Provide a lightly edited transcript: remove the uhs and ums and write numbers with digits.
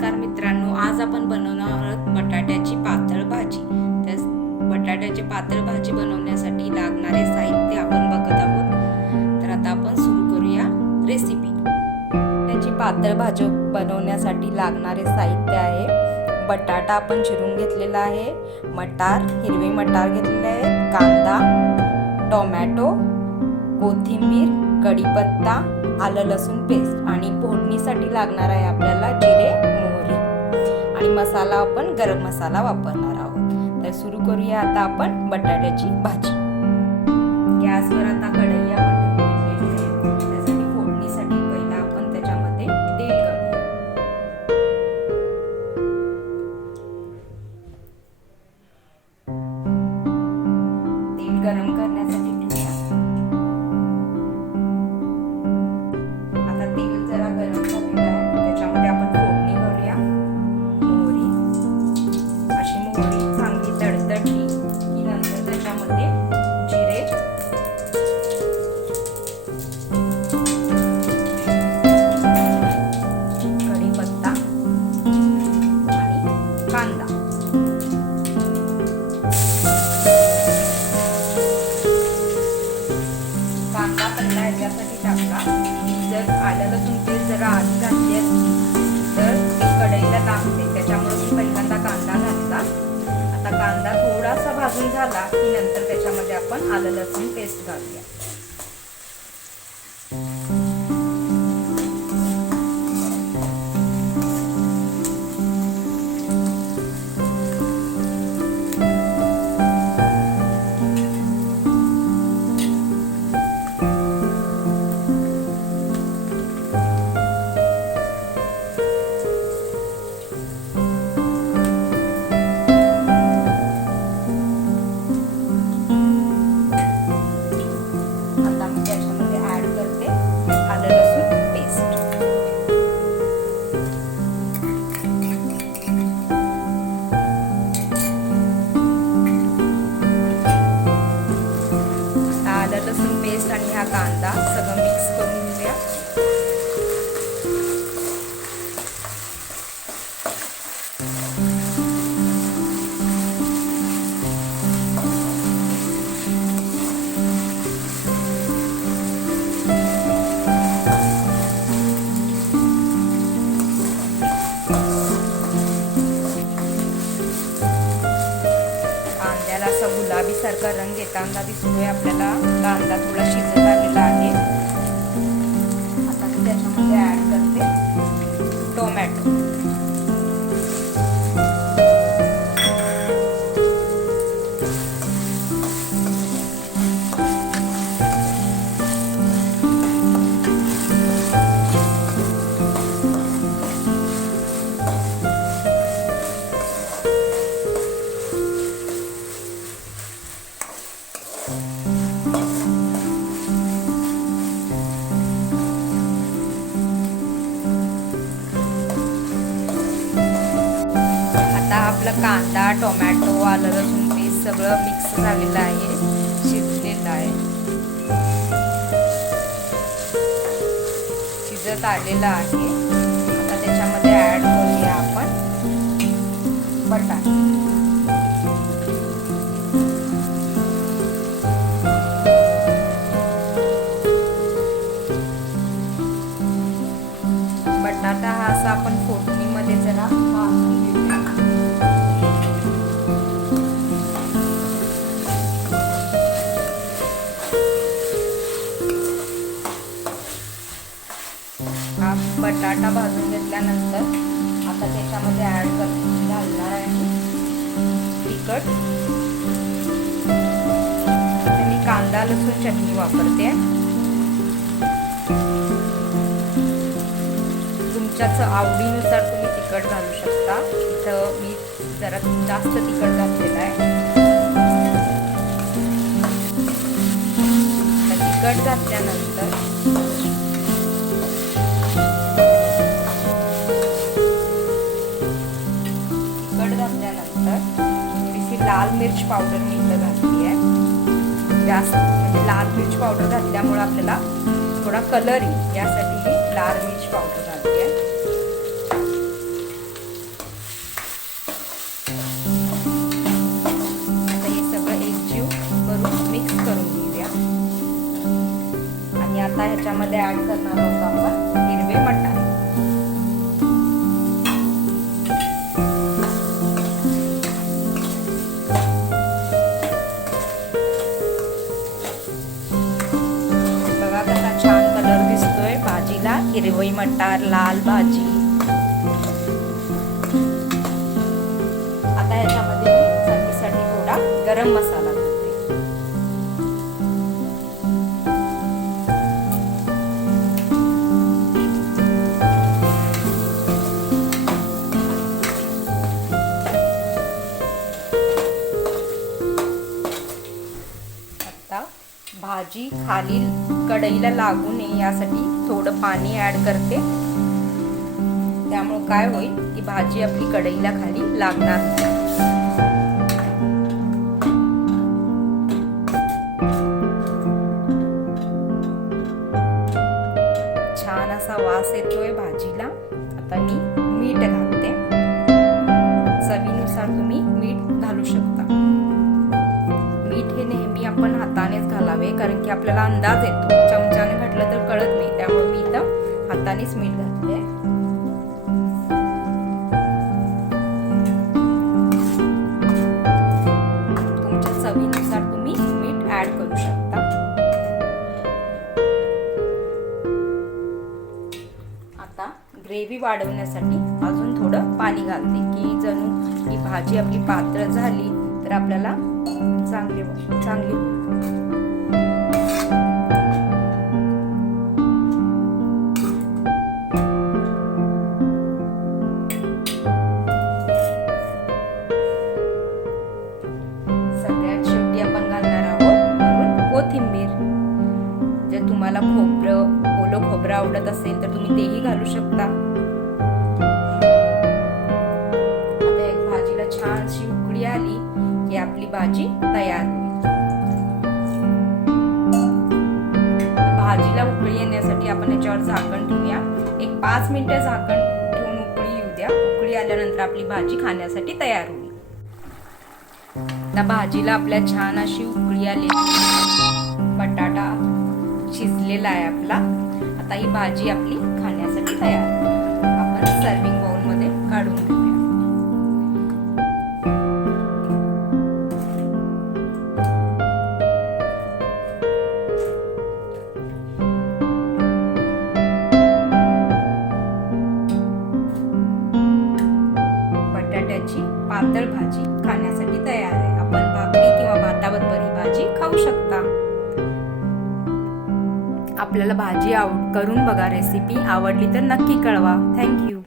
नमस्कार मित्रांनो, आज आपण बनवणार आहोत बटाट्याची पातळ भाजी। त्या बटाट्याची पातळ भाजी बनवण्यासाठी लागणारे साहित्य आपण बघत आहोत। तर आता आपण सुरू करूया रेसिपी। त्याची पातळ भाजी बनवण्यासाठी लागणारे साहित्य आहे बटाटा आपण चिरून घेतलेला आहे, मटार हिरवे मटार घेतलेले आहेत, कांदा, टोमॅटो, कोथिंबीर, कढीपत्ता, आलं लसूण पेस्ट आणि फोडणीसाठी लागणार आहे आपल्याला जिरे, मोहरी आणि मसाला आपण गरम मसाला वापरणार आहोत। तर सुरू करूया आता आपण बटाट्याची भाजी। गॅसवर आता कढई आपण ठेवलेली आहे। त्यासाठी फोडणीसाठी पहिला आपण त्याच्यामध्ये तेल घालूया। तेल गरम करण्यासाठी जर आलं लसूण पेस्ट जरा आधी घातली असती तर कढईला लागते, त्याच्यामुळे मी पहिल्यांदा कांदा घातला। आता कांदा थोडासा भाजून झाला की नंतर त्याच्यामध्ये आपण आलं लसूण पेस्ट घालूया। लसूण पेस्ट आणि हा कांदा सगळं मिक्स करून घेऊया। कांद्याला असा गुलाबी सारखा रंग येताना दिसतोय आपल्याला। कांदा थोडा शिजत आलेला आहे। आता मी त्याच्यामध्ये ऍड करते टोमॅटो। आपला कांदा, टोमॅटो, आलं लसूण पेस्ट सगळं मिक्स झालेलं आहे, शिजलेलं आहे, शिजत आलेलं आहे। आता त्याच्यामध्ये ऍड करूया आपण बटाटा। बटाटा हा असा आपण फोडणीमध्ये जरा भाजून घेऊया। बटाटा भाजून घेतल्यानंतर आता त्याच्यामध्ये घालणार आहे तिखट। मी कांदा लसूण चटणी वापरते, तुमच्याच आवडीनुसार तुम्ही तिखट घालू शकता। इथं मी जरा जास्त तिखट घातलेलं आहे। तिखट घातल्यानंतर थोडीशी लाल मिर्च पावडर मी इथं घातली आहे। जास्त म्हणजे लाल मिर्च पावडर घातल्यामुळे आपल्याला थोडा कलर येईल यासाठी मी लाल मिर्च पावडर घालते आहे। यामध्ये ऍड करणार आहोत आपण हिरवे मटार. बघा कसा छान कलर दिसतोय भाजीला, हिरवी मटार, लाल भाजी. आता याच्यामध्ये मी चवीसाठी थोडा गरम मसाला घालते. भाजी खाली कढईला लागू नये यासाठी थोडं पाणी ऍड करते. त्यामुळे काय होईल की भाजी आपली कढईला खाली लागणार नाही. छान असा वास येतोय भाजीला. आता मी मीठ घालते. चवीनुसार तुम्ही मीठ घालू शकता. मीठ हे नेहमी आपण हातानेच घालावे, कारण की आपल्याला अंदाज येतो. चमच्याने घातलं तर कळत नाही, त्यामुळे मी इथं हातानेच मीठ घातले. तुमच्या चवीनुसार तुम्ही मीठ ऍड करू शकता. आता ग्रेव्ही वाढवण्यासाठी अजून थोडं पाणी घालते, की जणू ही भाजी आपली पातळ झाली तर आपल्याला चांगली सगळ्यात शेवटी आपण घालणार आहोत वरून कोथिंबीर. जर तुम्हाला ओलं खोबरं आवडत असेल तर तुम्ही तेही घालू शकता. आता एक भाजीला छानशी उकळी आली की आपली भाजी तयार होईल. भाजीला उकळी येण्यासाठी आपण याच्यावर झाकण ठेवूया. एक 5 मिनिटं झाकण ठेवून उकळी येऊ द्या. उकळी आल्यानंतर आपली भाजी खाण्यासाठी तयार होईल. त्या भाजीला आपल्या छान अशी उकळी आली. बटाटा शिजलेला आहे आपला. आता ही भाजी आपली खाण्यासाठी तयार. आपण सर्विंग बाउल मध्ये काढून घेऊया. बटाट्याची पातळ भाजी खाण्यासाठी तयार आहे. आपण भाकरी किंवा भाताबरोबर ही भाजी खाऊ शकता. आपल्याला भाजी करून बघा रेसिपी. आवडली तर नक्की कळवा. थँक्यू.